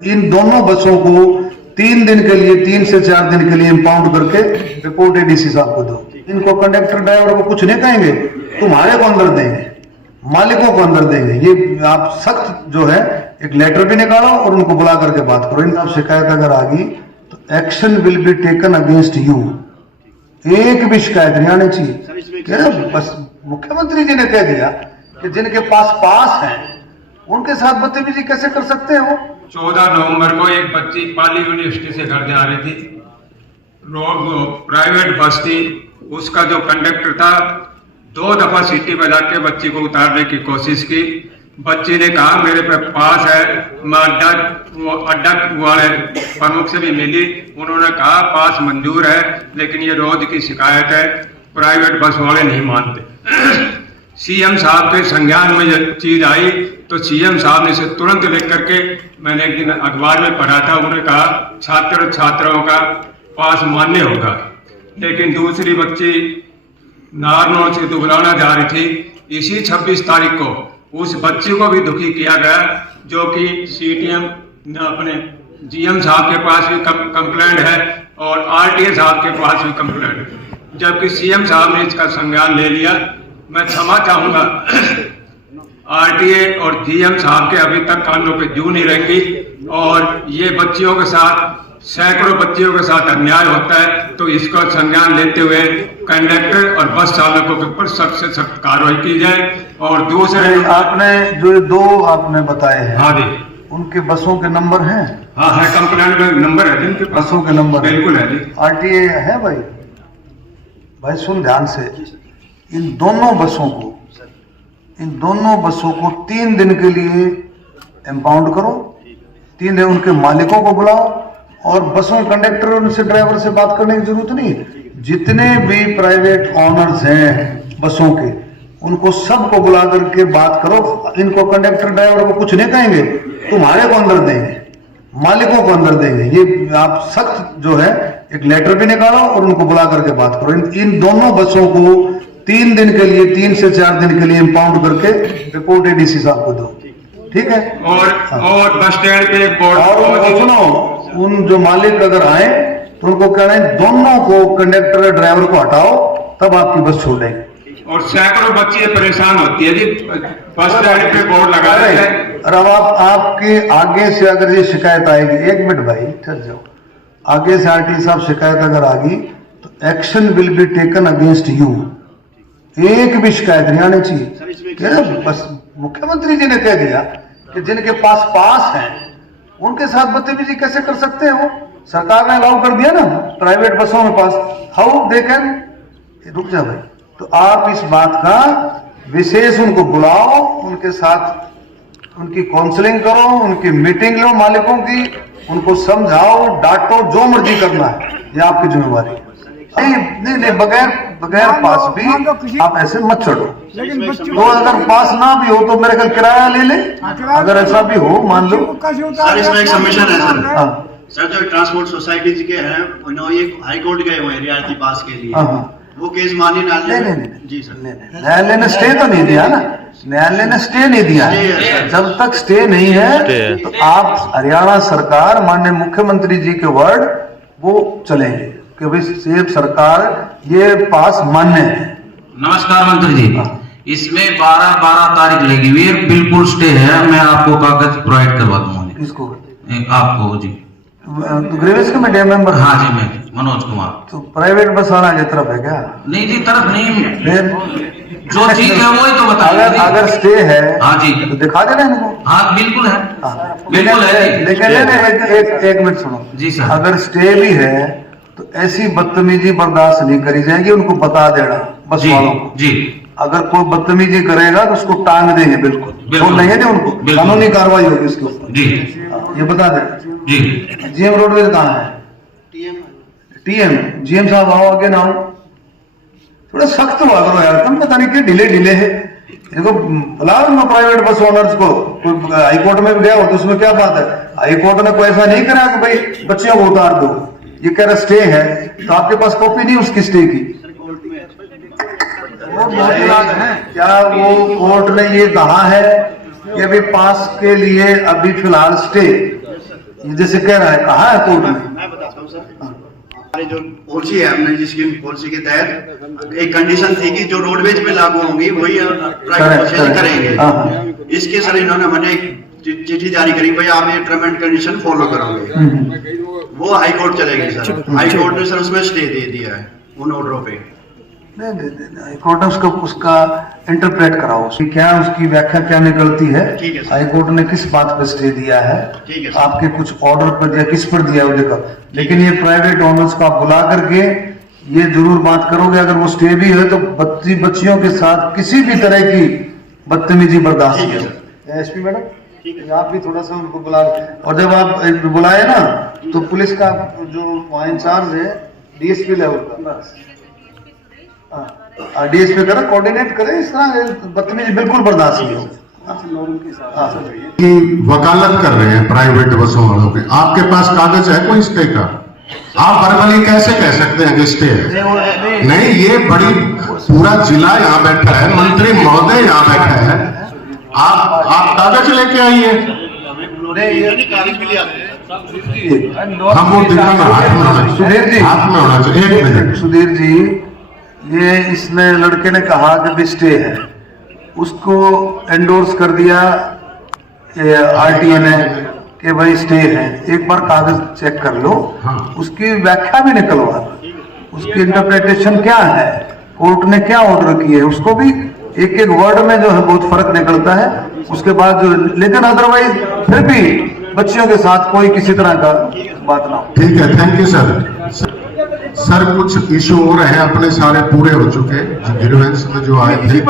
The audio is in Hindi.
इन दोनों बसों को 3 दिन के लिए 3 से 4 दिन के लिए इंपाउंड करके रिपोर्ट एडीसी साहब को दो। इनको कंडक्टर ड्राइवर को कुछ नहीं कहेंगे, तुम्हारे को अंदर देंगे, मालिकों को अंदर देंगे। ये आप सख्त जो है एक लेटर भी निकालो और उनको बुला करके बात करो। इनका शिकायत अगर आ गई तो action will be taken against you. एक भी शिकायत नहीं आनी चाहिए। बस मुख्यमंत्री जी ने कह दिया कि जिनके पास है उनके साथ बदतमीजी कैसे कर सकते हो। 14 नवंबर को एक बच्ची पाली यूनिवर्सिटी से घर जा रही थी, प्राइवेट बस थी, उसका जो कंडक्टर था 2 दफा सीटी बजा के बच्ची को उतारने की कोशिश की। बच्ची ने कहा मेरे पे पास है, मैं अड्डा वाले प्रमुख से भी मिली, उन्होंने कहा पास मंजूर है लेकिन ये रोज की शिकायत है, प्राइवेट बस वाले नहीं मानते। सीएम साहब के संज्ञान में ये चीज आई तो सीएम साहब ने इसे तुरंत लिख करके, मैंने एक दिन अखबार में पढ़ा था, उन्होंने कहा छात्र छात्राओं का पास मान्य होगा। लेकिन दूसरी बच्ची नारनौल से दुबलाना जा रही थी, इसी 26 तारीख को उस बच्ची को भी दुखी किया गया, जो कि सीटीएम अपने जीएम साहब के पास भी कंप्लेंट है और आरटीए साहब के पास भी कंप्लेंट है, जबकि सीएम साहब ने इसका संज्ञान ले लिया। मैं क्षमा चाहूंगा, आरटीए और जीएम साहब के अभी तक कानों पे जू नहीं रहेंगी और ये बच्चियों के साथ, सैकड़ों बच्चियों के साथ अन्याय होता है, तो इसका संज्ञान लेते हुए कंडक्टर और बस चालकों के ऊपर सख्त से सख्त कार्रवाई की जाए। और दूसरे आपने जो 2 आपने बताए हैं, हाँ जी, उनके बसों के नंबर हैं? हाँ है, कंप्लेंट में नंबर है जिनके बसों के नंबर बिल्कुल है जी। आरटीए है भाई सुन ध्यान से। इन दोनों बसों को 3 दिन के लिए इंपाउंड करो, 3 दिन उनके मालिकों को बुलाओ और बसों के कंडक्टर उनसे ड्राइवर से बात करने की जरूरत नहीं है। जितने भी प्राइवेट ऑनर्स हैं बसों के, उनको सबको बुला करके बात करो। इनको कंडक्टर ड्राइवर को कुछ नहीं कहेंगे, तुम्हारे को अंदर देंगे, मालिकों को अंदर देंगे। ये आप सख्त जो है एक लेटर भी निकालो और उनको बुला करके बात करो। इन दोनों बसों को 3 दिन के लिए 3 से 4 दिन के लिए इंपाउंड करके रिपोर्ट एडीसी साहब को दो, ठीक है। और बस स्टैंड पे एक बोर्ड, और सुनो, उन जो मालिक अगर आए तो उनको कहना है दोनों को, कंडक्टर ड्राइवर को हटाओ, तब आपकी बस छोड़ेंगे। और सैकड़ों बच्चे परेशान होती है जी, बस स्टैंड पे बोर्ड लगा रहे हैं। और अब आपके आगे से अगर ये शिकायत आएगी, 1 मिनट भाई ठहर जाओ, आगे से आरटी साहब शिकायत अगर आ गई तो action will be taken against you. एक भी शिकायत नहीं आनी चाहिए। बस मुख्यमंत्री जी ने कह दिया कि जिनके पास है उनके साथ बदतमीजी कैसे कर सकते हो। सरकार ने अलाउ कर दिया ना प्राइवेट बसों में पास, हाउ दे कैन। रुक जा भाई, तो आप इस बात का विशेष उनको बुलाओ, उनके साथ उनकी काउंसलिंग करो, उनकी मीटिंग लो मालिकों की, उनको समझाओ, डांटो, जो मर्जी करना है, ये आपकी जिम्मेवारी है। नहीं, बगैर पास भी आप ऐसे मत चढ़ो। तो अगर पास ना भी हो तो मेरे ख्याल किराया ले ले, अगर ऐसा भी हो मान लो। सर इसमें एक सबमिशन है सर। हाँ सर, जो ट्रांसपोर्ट सोसाइटी के हैं उन्होंने हाई कोर्ट गए हुए हैं रियायती पास के लिए, वो केस मानी न्यायालय ने। जी सर, न्यायालय ने स्टे तो नहीं दिया ना, न्यायालय ने स्टे नहीं दिया। जब तक स्टे नहीं है तो आप हरियाणा सरकार, माननीय मुख्यमंत्री जी के वर्ड वो चलेंगे कि भाई सेब सरकार ये पास मान्य है। नमस्कार मंत्री जी, इसमें 12 तारीख लगी हुई है, बिल्कुल स्टे है। मैं आपको कागज प्रोवाइड करवा दूंगा। किसको? आपको जी। तो ग्रेविस कमेटी मेंबर? हाँ जी, मैं मनोज कुमार। तो प्राइवेट बस वाला की तरफ है क्या? नहीं जी, तरफ नहीं, फिर जो चीज है वही तो बताइए। अगर स्टे है हाँ जी, तो दिखा देना इनको। हाँ बिल्कुल है, बिल्कुल है। लेकिन एक मिनट सुनो जी सर, अगर स्टे भी है तो ऐसी बदतमीजी बर्दाश्त नहीं करी जाएगी, उनको बता देना बस वालों को जी। अगर कोई बदतमीजी करेगा तो उसको टांग देंगे, बिल्कुल छोड़ नहीं है उनको, कानूनी कार्रवाई होगी उसके ऊपर जी। ये बता दें जी। जीएम रोडवेज कहाँ है? टीएम जीएम साहब आओ, आगे ना आओ, थोड़ा सख्त हुआ करो यार, तुम पता नहीं क्यों ढीले है। इनको बुलाओ ना प्राइवेट बस ओनर्स को। हाईकोर्ट में भी गया हो तो उसमें क्या बात है, हाईकोर्ट ने कोई ऐसा नहीं करा कि भाई बच्चियों को उतार दो। ये कह रहा स्टे है, तो आपके पास कॉपी नहीं उसकी स्टे की? क्या वो कोर्ट ने ये कहा है कि अभी पास के लिए अभी फिलहाल स्टे ये जैसे कह रहा है, कहा है कोर्ट में? मैं बताता हूँ सर, हमारी जो पॉलिसी है, हमने जिसकी पॉलिसी के तहत एक कंडीशन थी कि जो रोडवेज पे लागू होंगी वही प्राइवेट बसेज करेंगे। हाँ। इसके सर इन्होंने मैंने एक चिट्ठी जारी करी, भाई आप ये टर्म एंड कंडीशन फॉलो करोगे। वो हाई कोर्ट चलेगी सर, हाई कोर्ट ने सर उसमें स्टे दे दिया है उन ऑर्डरों पे। नहीं, कोर्ट ने उसका इंटरप्रेट कराओ, उसकी क्या, उसकी व्याख्या क्या निकलती है। ठीक है सर। हाई कोर्ट ने किस बात पर स्टे दिया है, ठीक है सर। आपके कुछ ऑर्डर पर दिया, किस पर दिया वो देखो। लेकिन ये प्राइवेट ओनर्स को आप बुला करके ये जरूर बात करोगे, अगर वो स्टे भी है तो बच्चियों के साथ किसी भी तरह की बदतमीजी बर्दाश्त ठीक है नहीं। एसपी मैडम, आप भी थोड़ा सा उनको बुला, और जब आप बुलाए ना तो पुलिस का जो वहाँ इंचार्ज है डीएसपी लेवल का, बस डीएसपी करें, कोऑर्डिनेट करें, इस तरह बदतमीजी बिल्कुल बर्दाश्त नहीं होगी। की वकालत कर रहे हैं प्राइवेट बसों वालों के, आपके पास कागज है कोई स्टे का? आप वर्बली कैसे कह सकते हैं कि स्टे है? नहीं, ये बड़ी पूरा जिला यहाँ बैठा है, मंत्री महोदय यहाँ बैठा है, आप कागज लेके आइए। हम वो दिखाना हाथ में होना चाहिए। सुधीर जी, हाथ में होना चाहिए। एक मिनट सुधीर जी, ये इसने लड़के ने कहा कि भी स्टे है, उसको एंडोर्स कर दिया आरटीए ने कि भाई स्टे है। एक बार कागज चेक कर लो, हाँ। उसकी व्याख्या भी निकलवा, उसकी इंटरप्रिटेशन क्या है, कोर्ट ने क्या ऑर्डर किए, उसको भी एक एक वर्ड में जो है बहुत फर्क निकलता है। उसके बाद जो, लेकिन अदरवाइज फिर भी बच्चियों के साथ कोई किसी तरह का बात ना हो। ठीक है, थैंक यू सर। सर कुछ इशू हो रहे हैं अपने सारे पूरे हो चुके, ग्रीवेंस में जो आए थे।